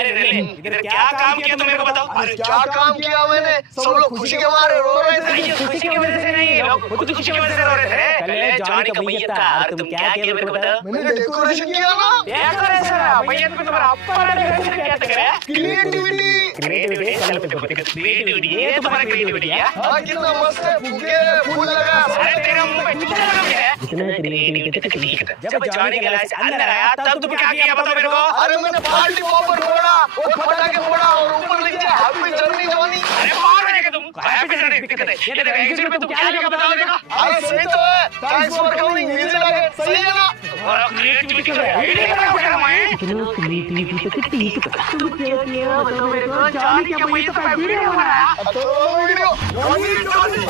इधर क्या काम किया तुम मेरे को बताओ। अरे क्या काम किया मैंने? सब लोग खुशी के मारे रो रहे थे। ये खुशी की वजह से नहीं, लोग खुद खुशी की वजह से रो रहे थे। पहले जॉनी का मैयत था, और तुम क्या किया मेरे को बताओ। मैंने डेकोरेशन किया ना। डेकोरेशन मैयत में तुम्हारा अप्पा डेकोरेशन क्या करे? क्रिएटिविटी क्रिएटिविटी ये तुम्हारा क्रिएटिविटी है। हाँ कितना मस्त है, फुग्गे फूल लगा। अरे तेरे मुंह पे चूता लगा क्या है? इतना क्रिएटिविटी तक ठीक है। जब जॉनी का लाइसेंस अंदर आया तब तुम क्या किया बताओ मेरे को। अरे मैंने पार्टी पॉपर फोड़ा और पटाखे फोड़ा और ऊपर लिख दिया हैप्पी जर्नी जॉनी। अरे कौन है तुम? हैप्पी जर्नी दिक्कत है। ये देखो एग्जिट में तुम क्या लगा बताओ मेरे को। अरे सही तो है, थैंक्स फॉर कमिंग, इजी लगे, सही है ना? और क्रिएटिविटी का आईडिया क्या है मैं? इतना क्रिएटिविटी तक ठीक है। तुम क्या किया बताओ मेरे को। जॉनी का मैयत का वीडियो बनाया। तो वीडियो जॉनी जॉनी